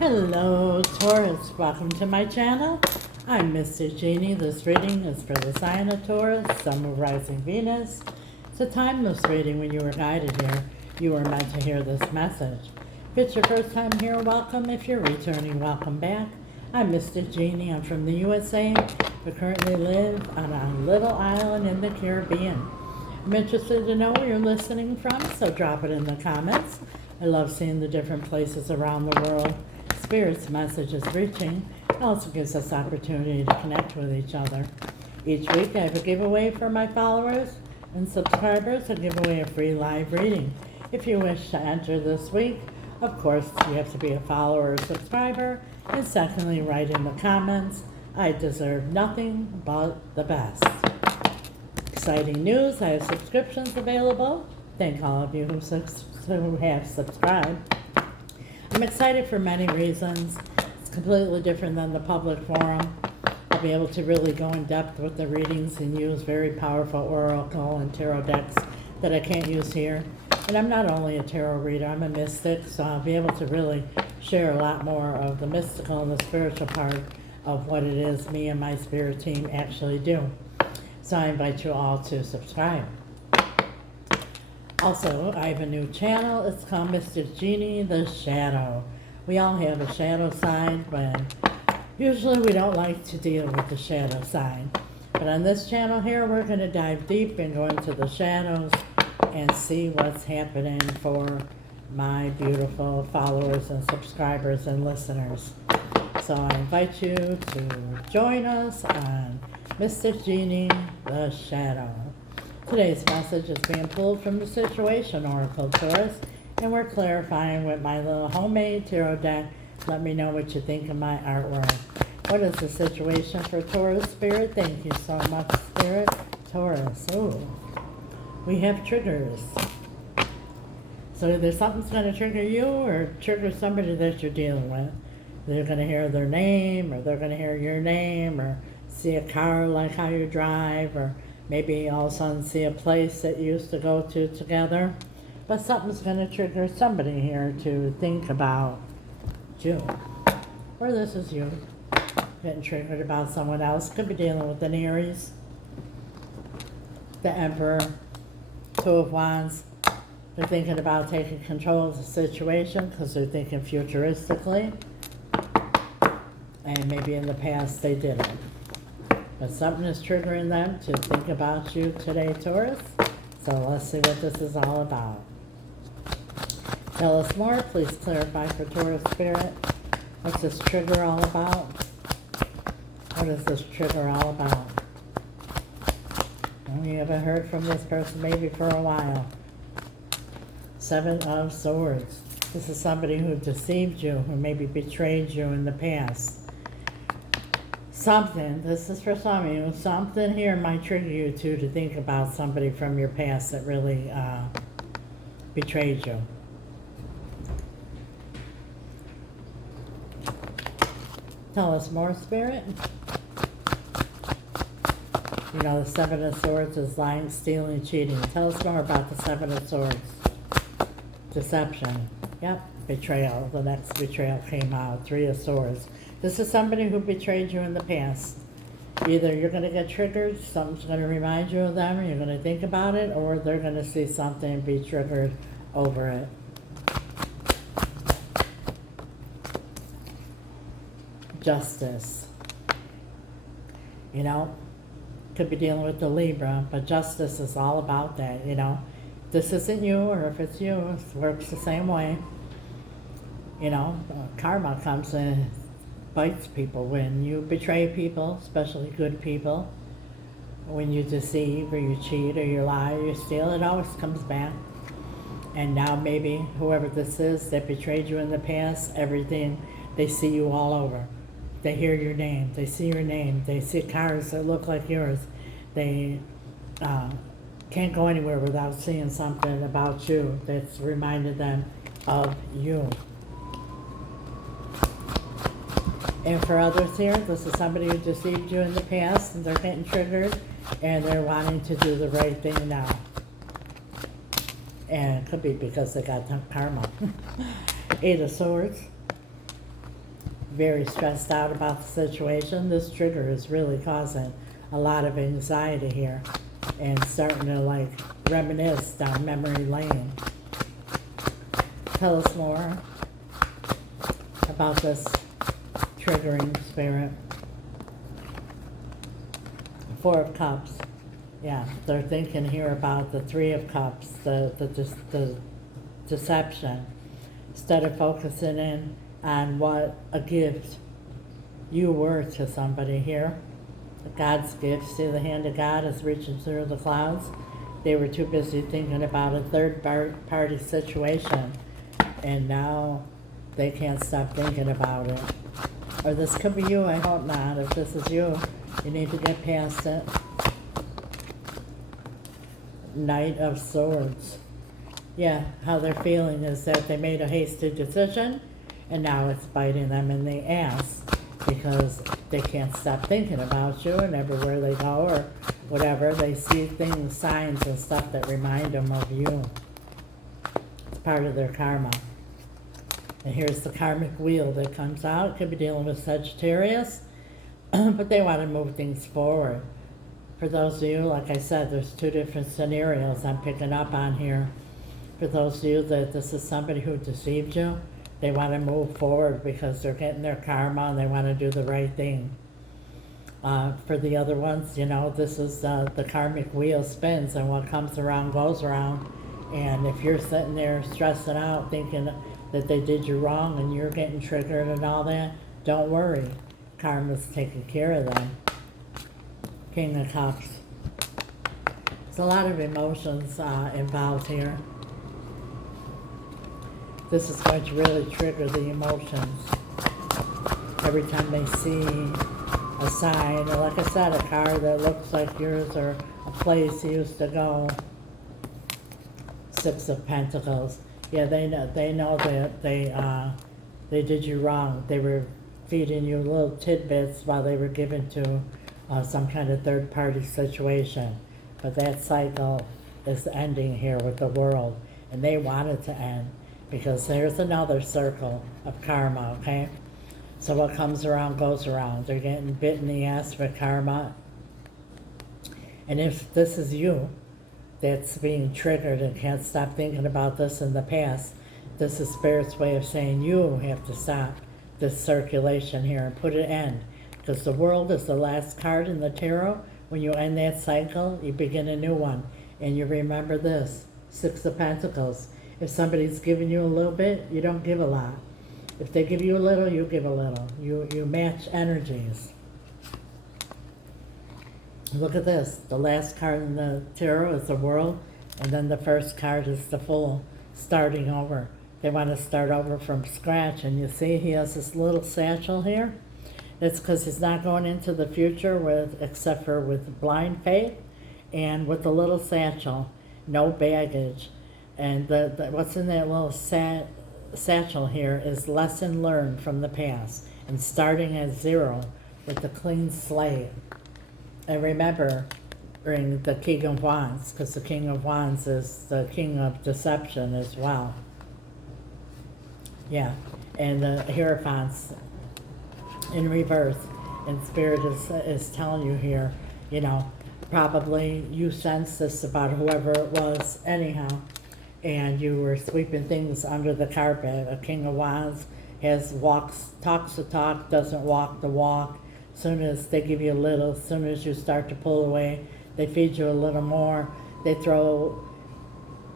Hello, Taurus. Welcome to my channel. I'm Mr. Genie. This reading is for the sign of Taurus, Sun, Moon, Rising, Venus. It's a timeless reading. When you were guided here, you were meant to hear this message. If it's your first time here, welcome. If you're returning, welcome back. I'm Mr. Genie. I'm from the USA, but currently live on a little island in the Caribbean. I'm interested to know where you're listening from, so drop it in the comments. I love seeing the different places around the world. Spirit's message is reaching. It also gives us opportunity to connect with each other. Each week I have a giveaway for my followers and subscribers. I give away a free live reading. If you wish to enter this week, of course, you have to be a follower or subscriber. And secondly, write in the comments, I deserve nothing but the best. Exciting news, I have subscriptions available. Thank all of you who have subscribed. I'm excited for many reasons. It's completely different than the public forum. I'll be able to really go in depth with the readings and use very powerful oracle and tarot decks that I can't use here. And I'm not only a tarot reader, I'm a mystic, so I'll be able to really share a lot more of the mystical and the spiritual part of what it is me and my spirit team actually do. So I invite you all to subscribe. Also, I have a new channel. It's called Mr. Genie the Shadow. We all have a shadow side, but usually we don't like to deal with the shadow side. But on this channel here, we're going to dive deep and go into the shadows and see what's happening for my beautiful followers and subscribers and listeners. So I invite you to join us on Mr. Genie the Shadow. Today's message is being pulled from the Situation Oracle, Taurus, and we're clarifying with my little homemade tarot deck. Let me know what you think of my artwork. What is the situation for Taurus, Spirit? Thank you so much, Spirit. Taurus. Ooh. We have triggers. So either something's going to trigger you or trigger somebody that you're dealing with. They're going to hear their name, or they're going to hear your name, or see a car like how you drive, or maybe all of a sudden see a place that you used to go to together. But something's going to trigger somebody here to think about you. Or this is you getting triggered about someone else. Could be dealing with an Aries, the Emperor, Two of Wands. They're thinking about taking control of the situation because they're thinking futuristically. And maybe in the past they didn't. But something is triggering them to think about you today, Taurus. So let's see what this is all about. Tell us more. Please clarify for Taurus Spirit. What's this trigger all about? What is this trigger all about? Well, you haven't heard from this person maybe for a while. Seven of Swords. This is somebody who deceived you, who maybe betrayed you in the past. Something, this is for some of you, something here might trigger you to think about somebody from your past that really betrayed you. Tell us more, Spirit. You know, the Seven of Swords is lying, stealing, cheating. Tell us more about the Seven of Swords. Deception. Yep. Betrayal. The next betrayal came out. Three of Swords. This is somebody who betrayed you in the past. Either you're going to get triggered, something's going to remind you of them, or you're going to think about it, or they're going to see something and be triggered over it. Justice. You know, could be dealing with the Libra, but justice is all about that, you know. This isn't you, or if it's you, it works the same way. You know, karma comes in, bites people when you betray people, especially good people. When you deceive, or you cheat, or you lie, or you steal, it always comes back. And now maybe whoever this is that betrayed you in the past, everything, they see you all over. They hear your name, they see your name, they see cars that look like yours. They can't go anywhere without seeing something about you that's reminded them of you. And for others here, this is somebody who deceived you in the past and they're getting triggered and they're wanting to do the right thing now. And it could be because they got karma. Eight of Swords. very stressed out about the situation. This trigger is really causing a lot of anxiety here and starting to like reminisce down memory lane. Tell us more about this triggering spirit. Four of Cups. Yeah, they're thinking here about the Three of Cups, the deception. Instead of focusing in on what a gift you were to somebody here. God's gift, see the hand of God is reaching through the clouds. They were too busy thinking about a third party situation, and now they can't stop thinking about it. Or this could be you, I hope not. If this is you, you need to get past it. Knight of Swords. Yeah, how they're feeling is that they made a hasty decision, and now it's biting them in the ass because they can't stop thinking about you, and everywhere they go or whatever, they see things, signs and stuff that remind them of you. It's part of their karma. And here's the karmic wheel that comes out. It could be dealing with Sagittarius, but they want to move things forward. For those of you, like I said, there's two different scenarios I'm picking up on here. For those of you that this is somebody who deceived you, they want to move forward because they're getting their karma and they want to do the right thing. For the other ones, you know, this is the karmic wheel spins, and what comes around goes around. And if you're sitting there stressing out thinking that they did you wrong and you're getting triggered and all that, don't worry. Karma's taking care of them. King of Cups. There's a lot of emotions involved here. This is going to really trigger the emotions. Every time they see a sign, or like I said, a car that looks like yours, or a place you used to go. Six of Pentacles. Yeah, they know that they did you wrong. They were feeding you little tidbits while they were given to some kind of third-party situation. But that cycle is ending here with the world, and they want it to end because there's another circle of karma, okay? So what comes around goes around. They're getting bit in the ass with karma. And if this is you that's being triggered and can't stop thinking about this in the past, this is Spirit's way of saying you have to stop this circulation here and put an end. Because the world is the last card in the tarot. When you end that cycle, you begin a new one. And you remember this, Six of Pentacles. If somebody's giving you a little bit, you don't give a lot. If they give you a little, you give a little. You match energies. Look at this. The last card in the tarot is the World, and then the first card is the Fool, starting over. They want to start over from scratch, and you see he has this little satchel here. It's because he's not going into the future except for with blind faith and with the little satchel, no baggage. And what's in that little satchel here is lesson learned from the past and starting at zero with a clean slate. And remember, bring the King of Wands, because the King of Wands is the King of Deception as well. Yeah, and the Hierophants in reverse. And Spirit is telling you here, you know, probably you sensed this about whoever it was anyhow, and you were sweeping things under the carpet. A King of Wands talks the talk, doesn't walk the walk. Soon as they give you a little, as soon as you start to pull away, they feed you a little more. They throw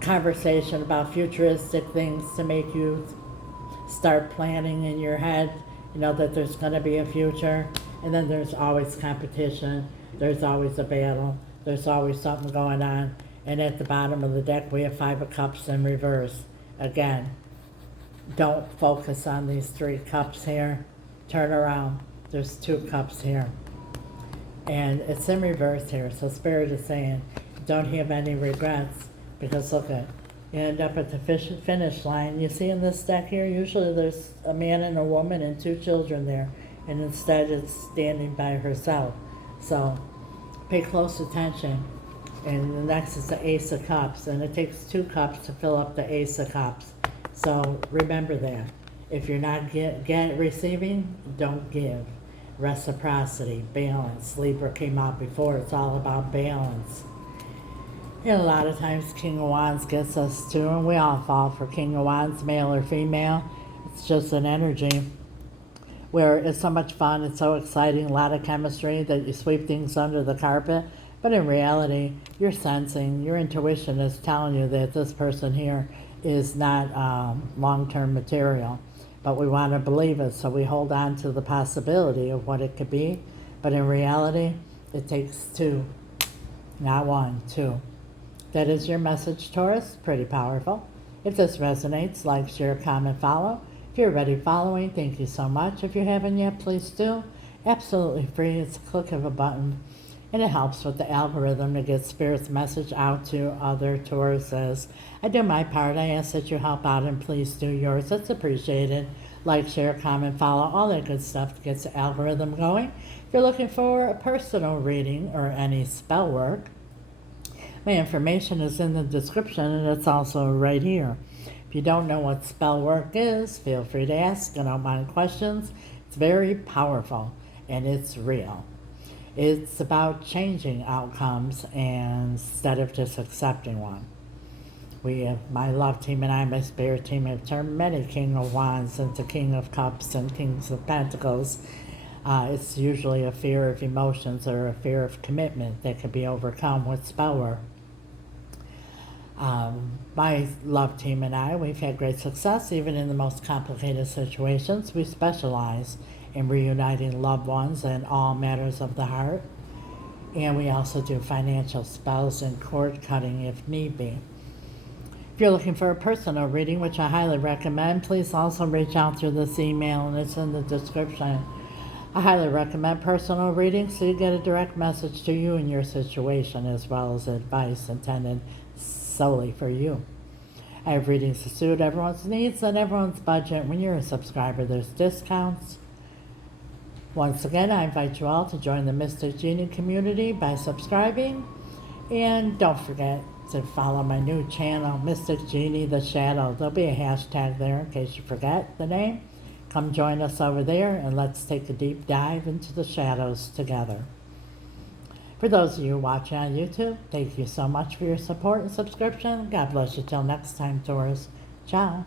conversation about futuristic things to make you start planning in your head, you know, that there's going to be a future. And then there's always competition. There's always a battle. There's always something going on. And at the bottom of the deck, we have Five of Cups in reverse. Again, don't focus on these three cups here. Turn around. There's two cups here. And it's in reverse here. So Spirit is saying, don't have any regrets. Because look at, you end up at the finish line. You see in this deck here, usually there's a man and a woman and two children there. And instead it's standing by herself. So pay close attention. And the next is the Ace of Cups. And it takes two cups to fill up the Ace of Cups. So remember that. If you're not receiving, don't give. Reciprocity, balance. Libra came out before. It's all about balance. And a lot of times King of Wands gets us too, and we all fall for King of Wands, male or female. It's just an energy where it's so much fun, it's so exciting, a lot of chemistry that you sweep things under the carpet. But in reality, you're sensing, your intuition is telling you that this person here is not long-term material. But we want to believe it, so we hold on to the possibility of what it could be. But in reality, it takes two, not one, two. That is your message, Taurus. Pretty powerful. If this resonates, like, share, comment, follow. If you're already following, thank you so much. If you haven't yet, please do. Absolutely free. It's a click of a button. And it helps with the algorithm to get Spirit's message out to other Tauruses. I do my part. I ask that you help out, and please do yours. It's appreciated. Like, share, comment, follow, all that good stuff to get the algorithm going. If you're looking for a personal reading or any spell work, my information is in the description, and it's also right here. If you don't know what spell work is, feel free to ask. I don't mind questions. It's very powerful, and it's real. It's about changing outcomes instead of just accepting one. My love team and I, my spirit team, have turned many King of Wands into King of Cups and Kings of Pentacles. It's usually a fear of emotions or a fear of commitment that can be overcome with spell work. My love team and I, we've had great success even in the most complicated situations. We specialize in reuniting loved ones in all matters of the heart. And we also do financial spells and cord cutting if need be. If you're looking for a personal reading, which I highly recommend, please also reach out through this email, and it's in the description. I highly recommend personal readings so you get a direct message to you and your situation, as well as advice intended solely for you. I have readings to suit everyone's needs and everyone's budget. When you're a subscriber, there's discounts. Once again, I invite you all to join the Mystic Genie community by subscribing. And don't forget to follow my new channel, Mystic Genie The Shadow. There'll be a hashtag there in case you forget the name. Come join us over there, and let's take a deep dive into the shadows together. For those of you watching on YouTube, thank you so much for your support and subscription. God bless you till next time, Taurus. Ciao.